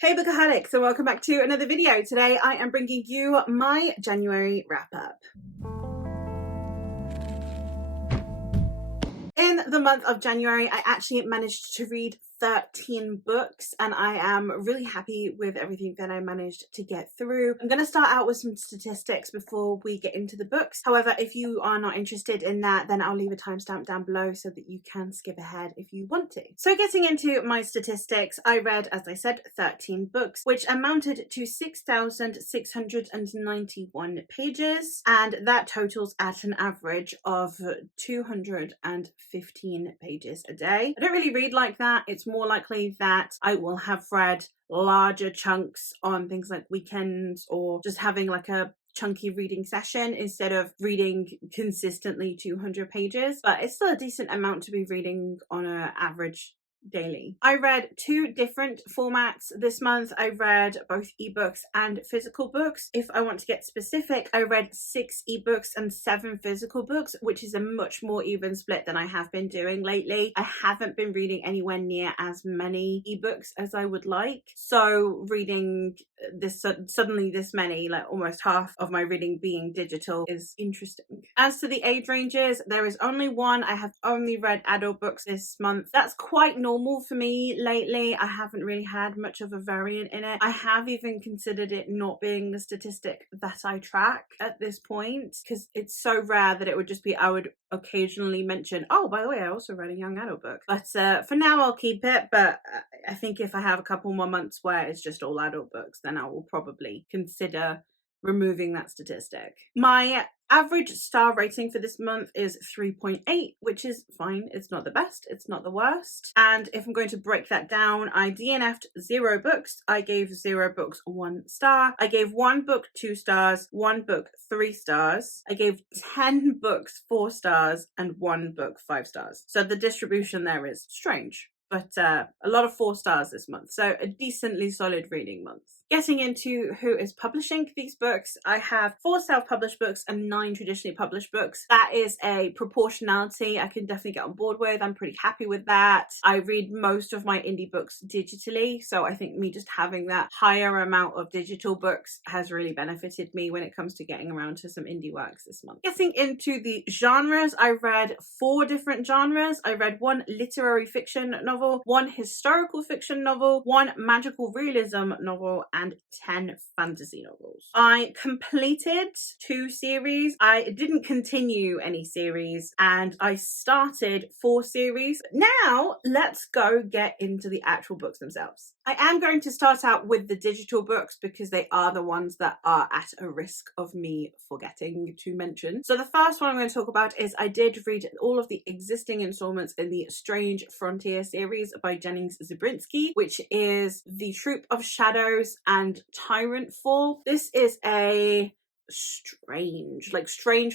Hey Bookaholics, and welcome back to another video. Today I am bringing you my January wrap up. In the month of January, I actually managed to read 13 books and I am really happy with everything that I managed to get through. I'm going to start out with some statistics before we get into the books. However, if you are not interested in that, then I'll leave a timestamp down below so that you can skip ahead if you want to. So getting into my statistics, I read, as I said, 13 books, which amounted to 6,691 pages, and that totals at an average of 215 pages a day. I don't really read like that. It's more likely that I will have read larger chunks on things like weekends or just having like a chunky reading session instead of reading consistently 200 pages, but it's still a decent amount to be reading on an average daily. I read 2 different formats this month. I read both ebooks and physical books. If I want to get specific, I read 6 ebooks and 7 physical books, which is a much more even split than I have been doing lately. I haven't been reading anywhere near as many ebooks as I would like, so reading this suddenly this many, like almost half of my reading being digital, is interesting. As to the age ranges, there is only one. I have only read adult books this month. That's quite normal for me lately. I haven't really had much of a variant in it. I have even considered it not being the statistic that I track at this point, because it's so rare that it would just be, I would occasionally mention, oh, by the way, I also read a young adult book. But for now I'll keep it, but I think if I have a couple more months where it's just all adult books, then I will probably consider removing that statistic. My average star rating for this month is 3.8, which is fine. It's not the best, it's not the worst. And if I'm going to break that down, I DNF'd 0 books. I gave 0 books 1 star. I gave 1 book 2 stars, 1 book 3 stars. I gave 10 books 4 stars and 1 book 5 stars. So the distribution there is strange, but a lot of 4 stars this month. So a decently solid reading month. Getting into who is publishing these books, I have 4 self-published books and 9 traditionally published books. That is a proportionality I can definitely get on board with. I'm pretty happy with that. I read most of my indie books digitally, so I think me just having that higher amount of digital books has really benefited me when it comes to getting around to some indie works this month. Getting into the genres, I read 4 different genres. I read 1 literary fiction novel, 1 historical fiction novel, 1 magical realism novel, and 10 fantasy novels. I completed 2 series. I didn't continue any series, and I started 4 series. Now let's go get into the actual books themselves. I am going to start out with the digital books because they are the ones that are at a risk of me forgetting to mention. So the first one I'm going to talk about is I did read all of the existing installments in the Strange Frontier series by Jennings Zabrinsky, which is The Troop of Shadows and Tyrant Fall. This is a strange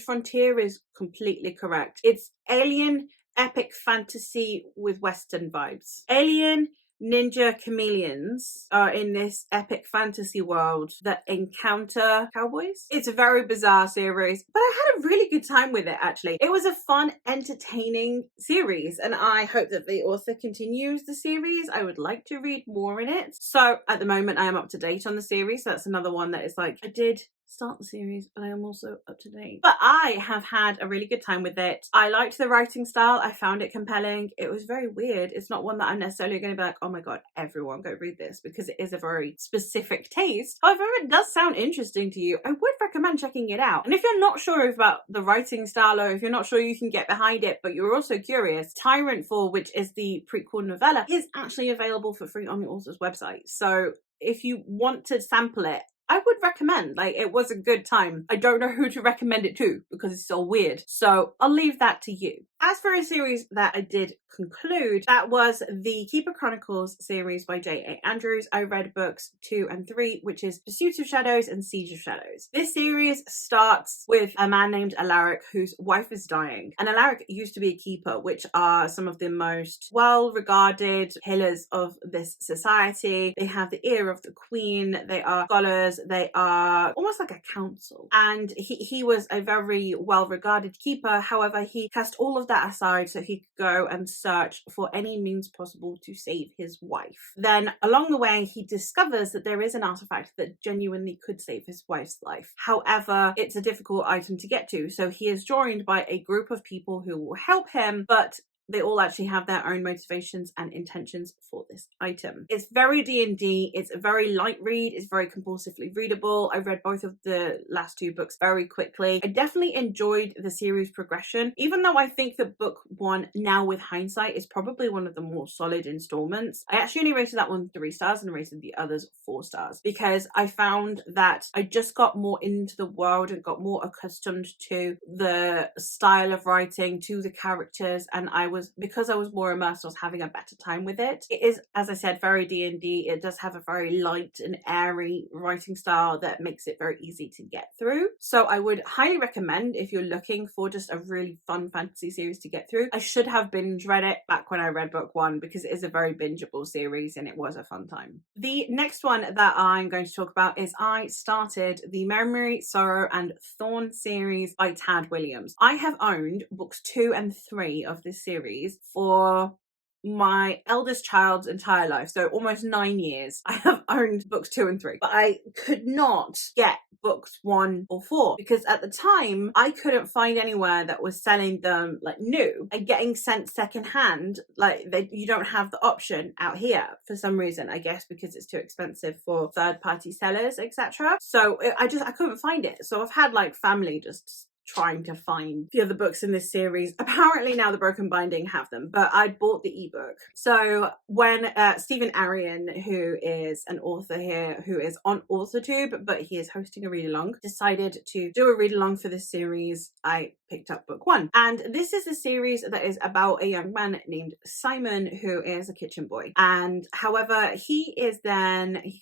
frontier is completely correct. It's alien epic fantasy with Western vibes. Alien ninja chameleons are in this epic fantasy world that encounter cowboys. It's a very bizarre series, but I had a really good time with it actually. It was a fun, entertaining series, and I hope that the author continues the series. I would like to read more in it. So at the moment I am up to date on the series. That's another one that is like, I did start the series, but I am also up to date. But I have had a really good time with it. I liked the writing style. I found it compelling. It was very weird. It's not one that I'm necessarily going to be like, oh my god, everyone go read this, because it is a very specific taste. However, if it does sound interesting to you, I would recommend checking it out. And if you're not sure about the writing style, or if you're not sure you can get behind it, but you're also curious, Tyrant Fall, which is the prequel novella, is actually available for free on the author's website. So if you want to sample it, I would recommend. Like, it was a good time. I don't know who to recommend it to because it's so weird, so I'll leave that to you. As for a series that I did conclude, that was the Keeper Chronicles series by J.A. Andrews. I read books 2 and 3, which is Pursuit of Shadows and Siege of Shadows. This series starts with a man named Alaric whose wife is dying, and Alaric used to be a keeper, which are some of the most well-regarded pillars of this society. They have the ear of the queen, they are scholars, they are almost like a council, and he was a very well-regarded keeper. However, he cast all of that that aside so he could go and search for any means possible to save his wife. Then along the way, he discovers that there is an artifact that genuinely could save his wife's life. However, it's a difficult item to get to, so he is joined by a group of people who will help him, but they all actually have their own motivations and intentions for this item. It's very D&D, it's a very light read, it's very compulsively readable. I read both of the last two books very quickly. I definitely enjoyed the series progression, even though I think that book one, now with hindsight, is probably one of the more solid installments. I actually only rated that one 3 stars and rated the others 4 stars because I found that I just got more into the world and got more accustomed to the style of writing, to the characters, and because I was more immersed, I was having a better time with it. It is, as I said, very D&D. It does have a very light and airy writing style that makes it very easy to get through. So I would highly recommend if you're looking for just a really fun fantasy series to get through. I should have binge read it back when I read book one because it is a very bingeable series and it was a fun time. The next one that I'm going to talk about is I started the Memory, Sorrow and Thorn series by Tad Williams. I have owned books 2 and 3 of this series for my eldest child's entire life, so almost 9 years. I have owned books 2 and 3, but I could not get books 1 or 4 because at the time I couldn't find anywhere that was selling them like new and getting sent secondhand. Like you don't have the option out here for some reason, I guess because it's too expensive for third-party sellers, etc. So I couldn't find it. So I've had like family just trying to find the other books in this series. Apparently now the Broken Binding have them, but I bought the ebook. So when Stephen Arion, who is an author here, who is on AuthorTube, but he is hosting a read-along, decided to do a read-along for this series, I picked up book 1. And this is a series that is about a young man named Simon who is a kitchen boy. And however, he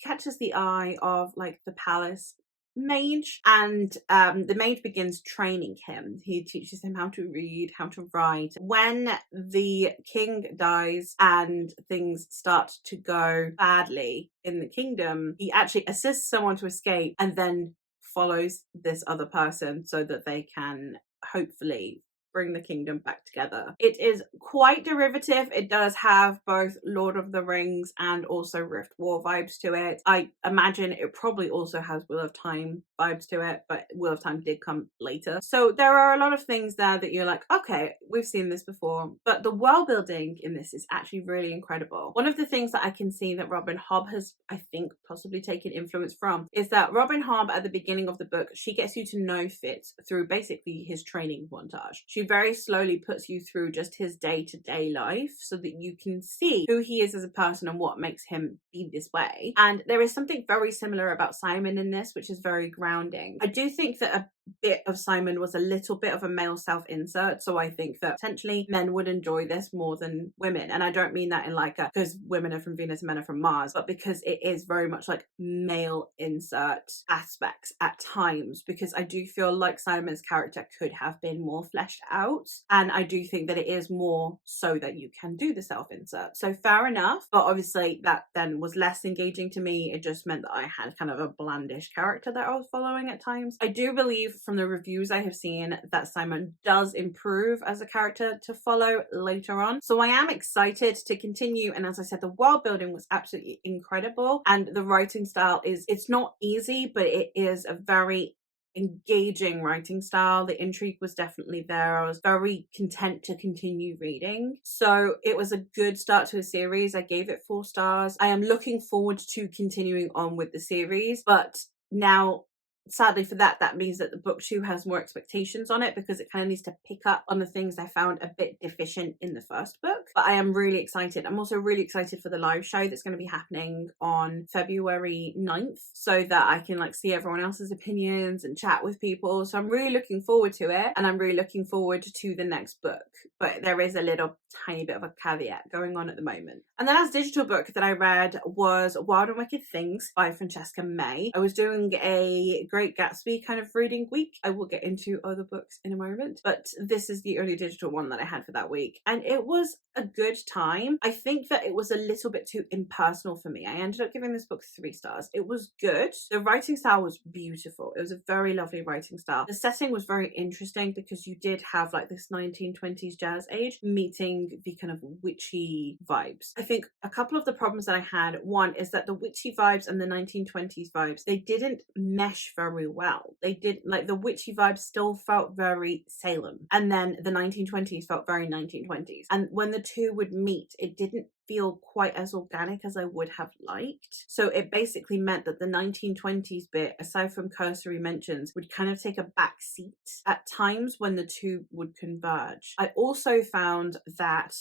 catches the eye of like the palace mage, and the mage begins training him. He teaches him how to read, how to write. When the king dies and things start to go badly in the kingdom, he actually assists someone to escape and then follows this other person so that they can hopefully bring the kingdom back together. It is quite derivative. It does have both Lord of the Rings and also Rift War vibes to it. I imagine it probably also has Wheel of Time vibes to it, but Wheel of Time did come later. So there are a lot of things there that you're like, okay, we've seen this before. But the world building in this is actually really incredible. One of the things that I can see that Robin Hobb has, I think, possibly taken influence from is that Robin Hobb at the beginning of the book, she gets you to know Fitz through basically his training montage. She very slowly puts you through just his day-to-day life so that you can see who he is as a person and what makes him be this way. And there is something very similar about Simon in this, which is very grounding. I do think that a bit of Simon was a little bit of a male self-insert, so I think that potentially men would enjoy this more than women. And I don't mean that in like because women are from Venus and men are from Mars, but because it is very much like male insert aspects at times, because I do feel like Simon's character could have been more fleshed out, and I do think that it is more so that you can do the self-insert. So fair enough, but obviously that then was less engaging to me. It just meant that I had kind of a blandish character that I was following at times. I do believe from the reviews I have seen that Simon does improve as a character to follow later on. So I am excited to continue, and as I said, the world building was absolutely incredible, and the writing style it's not easy, but it is a very engaging writing style. The intrigue was definitely there. I was very content to continue reading. So it was a good start to a series. I gave it 4 stars. I am looking forward to continuing on with the series, but now sadly for that means that the book 2 has more expectations on it because it kind of needs to pick up on the things I found a bit deficient in the first book. But I am really excited. I'm also really excited for the live show that's going to be happening on February 9th so that I can like see everyone else's opinions and chat with people. So I'm really looking forward to it, and I'm really looking forward to the next book. But there is a little tiny bit of a caveat going on at the moment. And the last digital book that I read was Wild and Wicked Things by Francesca May. I was doing a Great Gatsby kind of reading week. I will get into other books in a moment, but this is the only digital one that I had for that week. And it was a good time. I think that it was a little bit too impersonal for me. I ended up giving this book 3 stars. It was good. The writing style was beautiful. It was a very lovely writing style. The setting was very interesting because you did have like this 1920s jazz age meeting the kind of witchy vibes. I think a couple of the problems that I had, one is that the witchy vibes and the 1920s vibes, they didn't mesh very well. They did, like, the witchy vibes still felt very Salem, and then the 1920s felt very 1920s, and when the two would meet, it didn't feel quite as organic as I would have liked. So it basically meant that the 1920s bit, aside from cursory mentions, would kind of take a back seat at times when the two would converge. I also found that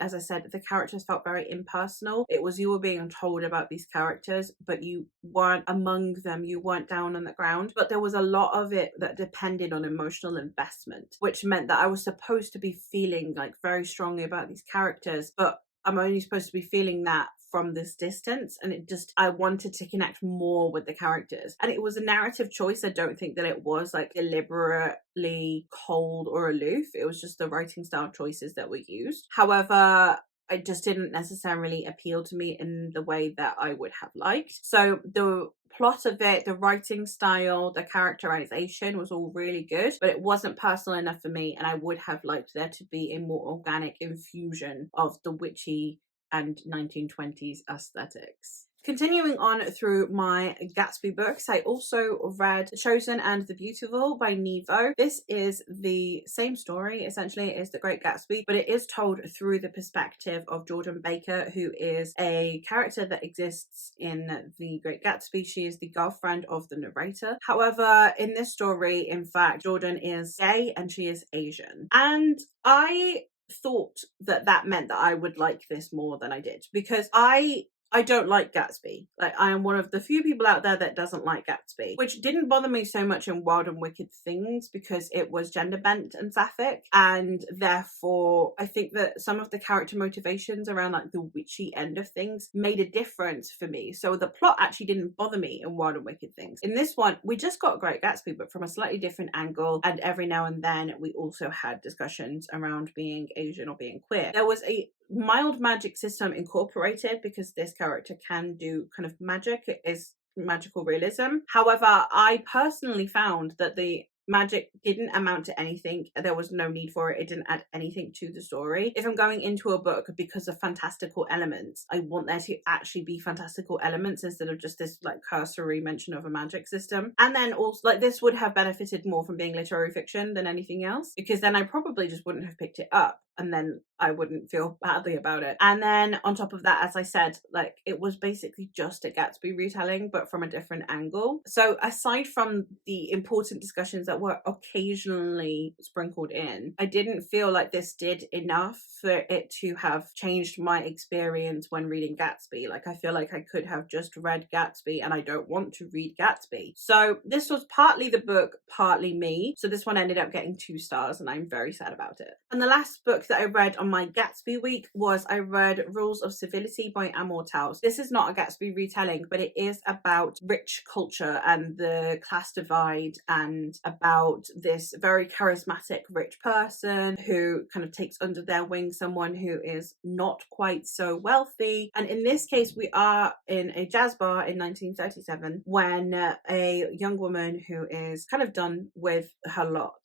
as I said, the characters felt very impersonal. It was you were being told about these characters, but you weren't among them, you weren't down on the ground. But there was a lot of it that depended on emotional investment, which meant that I was supposed to be feeling like very strongly about these characters, but I'm only supposed to be feeling that from this distance, and I wanted to connect more with the characters, and it was a narrative choice. I don't think that it was like deliberately cold or aloof. It was just the writing style choices that were used. However, it just didn't necessarily appeal to me in the way that I would have liked. So the plot of it, the writing style, the characterization was all really good, but it wasn't personal enough for me, and I would have liked there to be a more organic infusion of the witchy and 1920s aesthetics. Continuing on through my Gatsby books, I also read Chosen and the Beautiful by Nevo. This is the same story, essentially, as The Great Gatsby, but it is told through the perspective of Jordan Baker, who is a character that exists in The Great Gatsby. She is the girlfriend of the narrator. However, in this story, in fact, Jordan is gay and she is Asian. And I thought that meant that I would like this more than I did, because I don't like Gatsby. Like, I am one of the few people out there that doesn't like Gatsby, which didn't bother me so much in Wild and Wicked Things because it was gender bent and sapphic, and therefore I think that some of the character motivations around like the witchy end of things made a difference for me. So the plot actually didn't bother me in Wild and Wicked Things. In this one, we just got Great Gatsby, but from a slightly different angle, and every now and then we also had discussions around being Asian or being queer. There was a mild magic system incorporated because this character can do kind of magic. It is magical realism. However, I personally found that the magic didn't amount to anything. There was no need for it. It didn't add anything to the story. If I'm going into a book because of fantastical elements, I want there to actually be fantastical elements instead of just this like cursory mention of a magic system. And then also, like, this would have benefited more from being literary fiction than anything else, because then I probably just wouldn't have picked it up, and then I wouldn't feel badly about it. And then on top of that, as I said, like, it was basically just a Gatsby retelling, but from a different angle. So aside from the important discussions that were occasionally sprinkled in, I didn't feel like this did enough for it to have changed my experience when reading Gatsby. Like, I feel like I could have just read Gatsby, and I don't want to read Gatsby. So this was partly the book, partly me. So this one ended up getting 2 stars, and I'm very sad about it. And the last book that I read on my Gatsby week was I read Rules of Civility by Amor Towles. This is not a Gatsby retelling, but it is about rich culture and the class divide, and about this very charismatic rich person who kind of takes under their wing someone who is not quite so wealthy. And in this case, we are in a jazz bar in 1937 when a young woman who is kind of done with her lot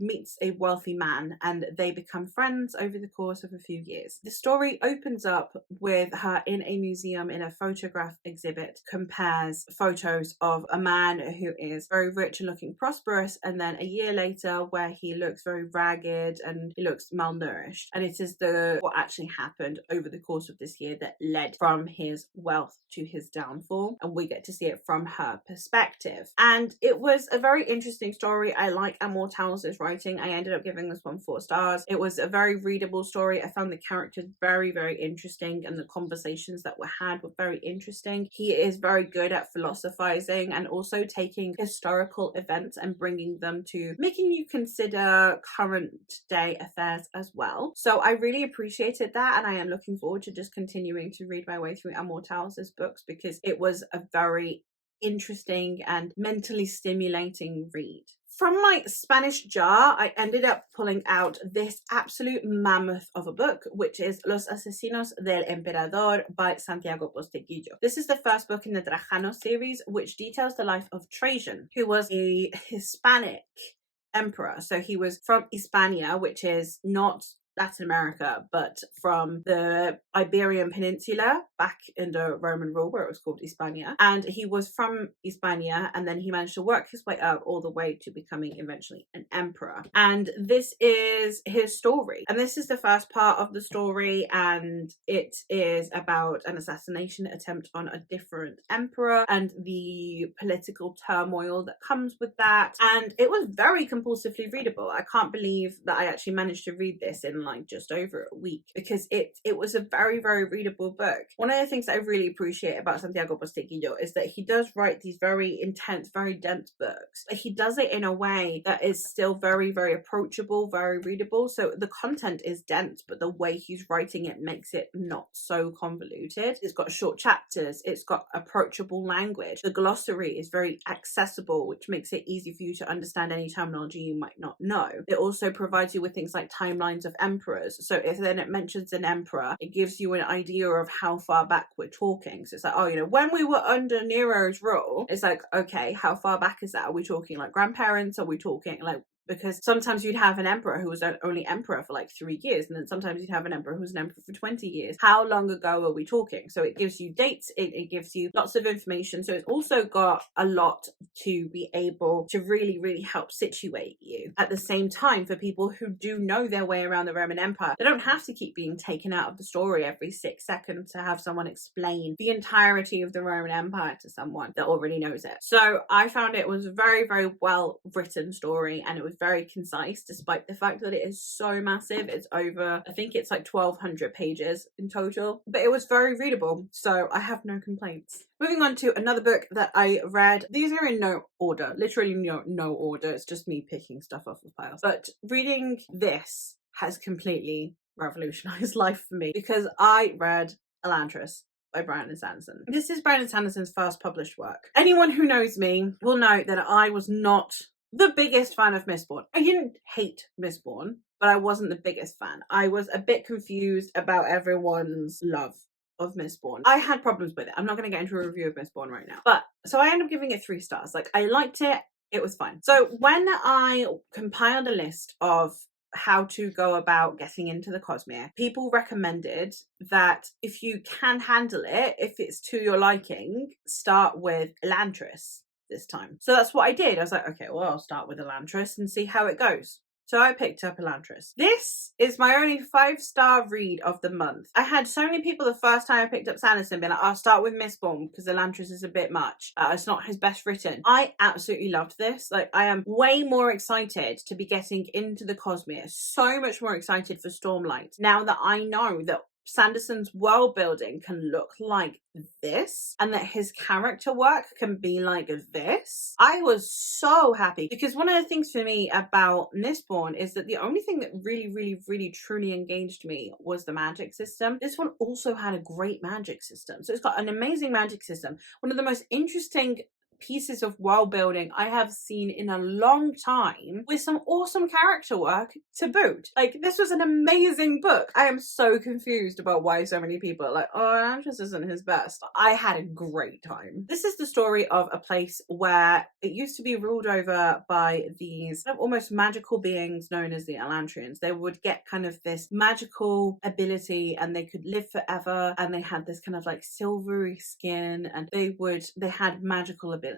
meets a wealthy man, and they become friends over the course of a few years. The story opens up with her in a museum in a photograph exhibit, compares photos of a man who is very rich and looking prosperous, and then a year later where he looks very ragged and he looks malnourished. And it is what actually happened over the course of this year that led from his wealth to his downfall, and we get to see it from her perspective. And it was a very interesting story. I like Amor Towles' writing. I ended up giving this one 4 stars. It was a very readable story. I found the characters very, very interesting, and the conversations that were had were very interesting. He is very good at philosophizing and also taking historical events and bringing them to making you consider current day affairs as well. So I really appreciated that, and I am looking forward to just continuing to read my way through Amor Towles' books, because it was a very interesting and mentally stimulating read. From my Spanish jar, I ended up pulling out this absolute mammoth of a book, which is Los Asesinos del Emperador by Santiago Posteguillo. This is the first book in the Trajano series, which details the life of Trajan, who was a Hispanic emperor. So he was from Hispania, which is not Latin America, but from the Iberian Peninsula back in the Roman rule where it was called Hispania. And he was from Hispania, and then he managed to work his way up all the way to becoming eventually an emperor. And this is his story. And this is the first part of the story, and it is about an assassination attempt on a different emperor and the political turmoil that comes with that. And it was very compulsively readable. I can't believe that I actually managed to read this in like just over a week, because it was a very, very readable book. One of the things that I really appreciate about Santiago Posteguillo is that he does write these very intense, very dense books, but he does it in a way that is still very, very approachable, very readable. So the content is dense, but the way he's writing it makes it not so convoluted. It's got short chapters, it's got approachable language. The glossary is very accessible, which makes it easy for you to understand any terminology you might not know. It also provides you with things like timelines of emperors. So if then it mentions an emperor, it gives you an idea of how far back we're talking. So it's like, oh, you know, when we were under Nero's rule, it's like, okay, how far back is that? Are we talking like grandparents? Are we talking like, because sometimes you'd have an emperor who was only emperor for like 3 years, and then sometimes you'd have an emperor who was an emperor for 20 years. How long ago are we talking? So it gives you dates, it gives you lots of information. So it's also got a lot to be able to really, really help situate you. At the same time, for people who do know their way around the Roman Empire, they don't have to keep being taken out of the story every 6 seconds to have someone explain the entirety of the Roman Empire to someone that already knows it. So I found it was a very, very well written story, and it was very concise, despite the fact that it is so massive. It's over, I think it's like 1,200 pages in total, but it was very readable, so I have no complaints. Moving on to another book that I read. These are in no order, literally no order. It's just me picking stuff off of piles. But reading this has completely revolutionized life for me, because I read Elantris by Brandon Sanderson. This is Brandon Sanderson's first published work. Anyone who knows me will know that I was not the biggest fan of Mistborn. I didn't hate Mistborn, but I wasn't the biggest fan. I was a bit confused about everyone's love of Mistborn. I had problems with it. I'm not going to get into a review of Mistborn right now. But so I ended up giving it 3 stars. Like, I liked it. It was fine. So when I compiled a list of how to go about getting into the Cosmere, people recommended that if you can handle it, if it's to your liking, start with Elantris this time. So that's what I did. I was like, okay, well, I'll start with Elantris and see how it goes. So I picked up Elantris. This is my only 5-star read of the month. I had so many people the first time I picked up Sanderson being like, I'll start with Mistborn because Elantris is a bit much. It's not his best written. I absolutely loved this. Like, I am way more excited to be getting into the Cosmere. So much more excited for Stormlight now that I know that Sanderson's world building can look like this, and that his character work can be like this. I was so happy, because one of the things for me about Mistborn is that the only thing that really, really, really truly engaged me was the magic system. This one also had a great magic system. So it's got an amazing magic system. One of the most interesting pieces of world building I have seen in a long time, with some awesome character work to boot. Like, this was an amazing book. I am so confused about why so many people are like, oh, Elantris isn't his best. I had a great time. This is the story of a place where it used to be ruled over by these almost magical beings known as the Elantrians. They would get kind of this magical ability, and they could live forever, and they had this kind of like silvery skin, and they had magical abilities.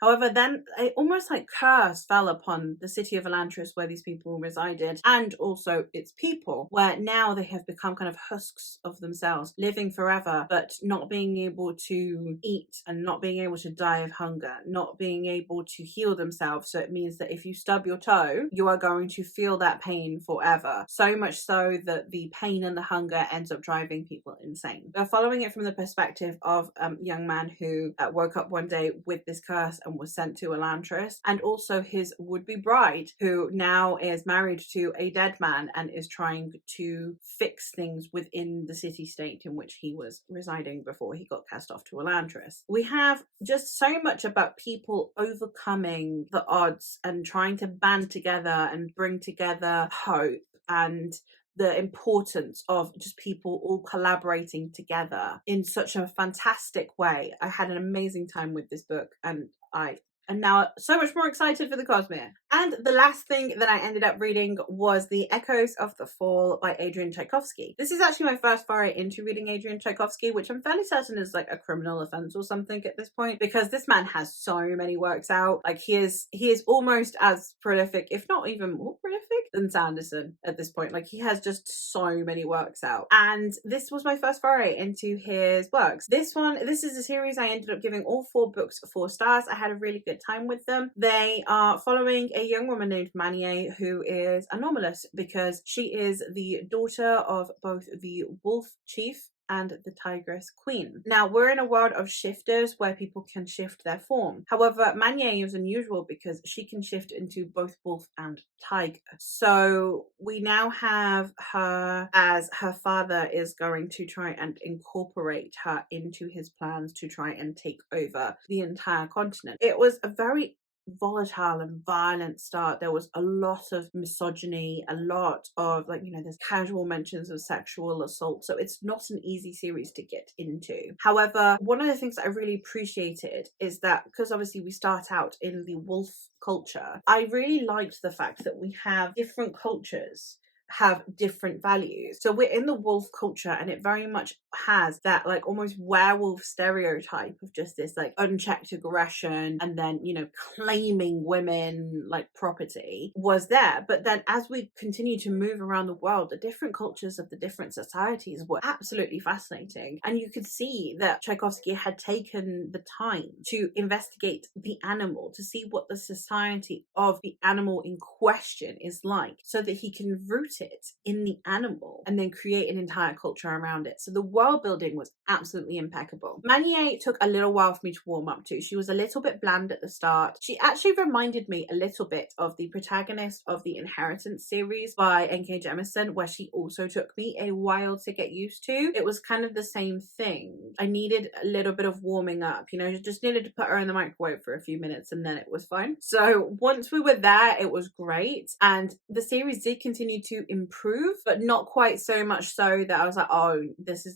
However, then a almost like curse fell upon the city of Elantris where these people resided, and also its people, where now they have become kind of husks of themselves, living forever, but not being able to eat, and not being able to die of hunger, not being able to heal themselves. So it means that if you stub your toe, you are going to feel that pain forever. So much so that the pain and the hunger ends up driving people insane. We're following it from the perspective of a young man who woke up one day with this his curse and was sent to Elantris, and also his would-be bride, who now is married to a dead man and is trying to fix things within the city-state in which he was residing before he got cast off to Elantris. We have just so much about people overcoming the odds and trying to band together and bring together hope, and the importance of just people all collaborating together in such a fantastic way. I had an amazing time with this book, and I am now so much more excited for the Cosmere. And the last thing that I ended up reading was The Echoes of the Fall by Adrian Tchaikovsky. This is actually my first foray into reading Adrian Tchaikovsky, which I'm fairly certain is like a criminal offense or something at this point, because this man has so many works out. Like he is almost as prolific, if not even more prolific, than Sanderson at this point. Like he has just so many works out. And this was my first foray into his works. This is a series I ended up giving all 4 books 4 stars. I had a really good time with them. They are following a young woman named Manier, who is anomalous because she is the daughter of both the Wolf Chief and the Tigress Queen. Now, we're in a world of shifters where people can shift their form. However, Manier is unusual because she can shift into both wolf and tiger. So we now have her, as her father is going to try and incorporate her into his plans to try and take over the entire continent. It was a very volatile and violent start. There was a lot of misogyny, a lot of, like, you know, there's casual mentions of sexual assault, so it's not an easy series to get into. However, one of the things that I really appreciated is that, because obviously we start out in the wolf culture, I really liked the fact that we have different cultures have different values. So we're in the wolf culture, and it very much has that like almost werewolf stereotype of just this like unchecked aggression, and then, you know, claiming women like property was there. But then as we continue to move around the world, the different cultures of the different societies were absolutely fascinating. And you could see that Tchaikovsky had taken the time to investigate the animal, to see what the society of the animal in question is like, so that he can root it in the animal and then create an entire culture around it. So the world building was absolutely impeccable. Manier took a little while for me to warm up to. She was a little bit bland at the start. She actually reminded me a little bit of the protagonist of the Inheritance series by N.K. Jemisin, where she also took me a while to get used to. It was kind of the same thing. I needed a little bit of warming up, you know, just needed to put her in the microwave for a few minutes and then it was fine. So once we were there, it was great. And the series did continue to improve, but not quite so much so that I was like, oh, this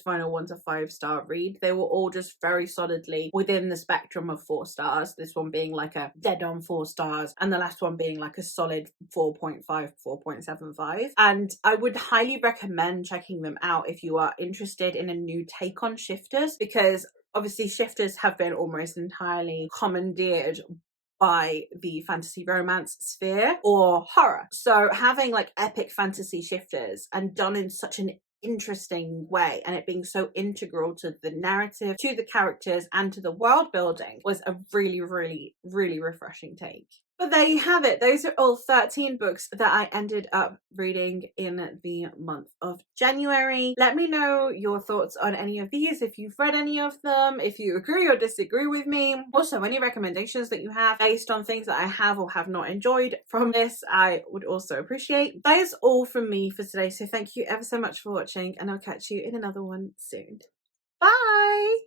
final one's a 5-star read. They were all just very solidly within the spectrum of 4 stars. This one being like a dead on 4 stars, and the last one being like a solid 4.5, 4.75. And I would highly recommend checking them out if you are interested in a new take on shifters, because obviously shifters have been almost entirely commandeered by the fantasy romance sphere or horror. So having like epic fantasy shifters and done in such an interesting way, and it being so integral to the narrative, to the characters, and to the world building was a really, really, really refreshing take. But there you have it. Those are all 13 books that I ended up reading in the month of January. Let me know your thoughts on any of these, if you've read any of them, if you agree or disagree with me. Also, any recommendations that you have based on things that I have or have not enjoyed from this, I would also appreciate. That is all from me for today, so thank you ever so much for watching, and I'll catch you in another one soon. Bye!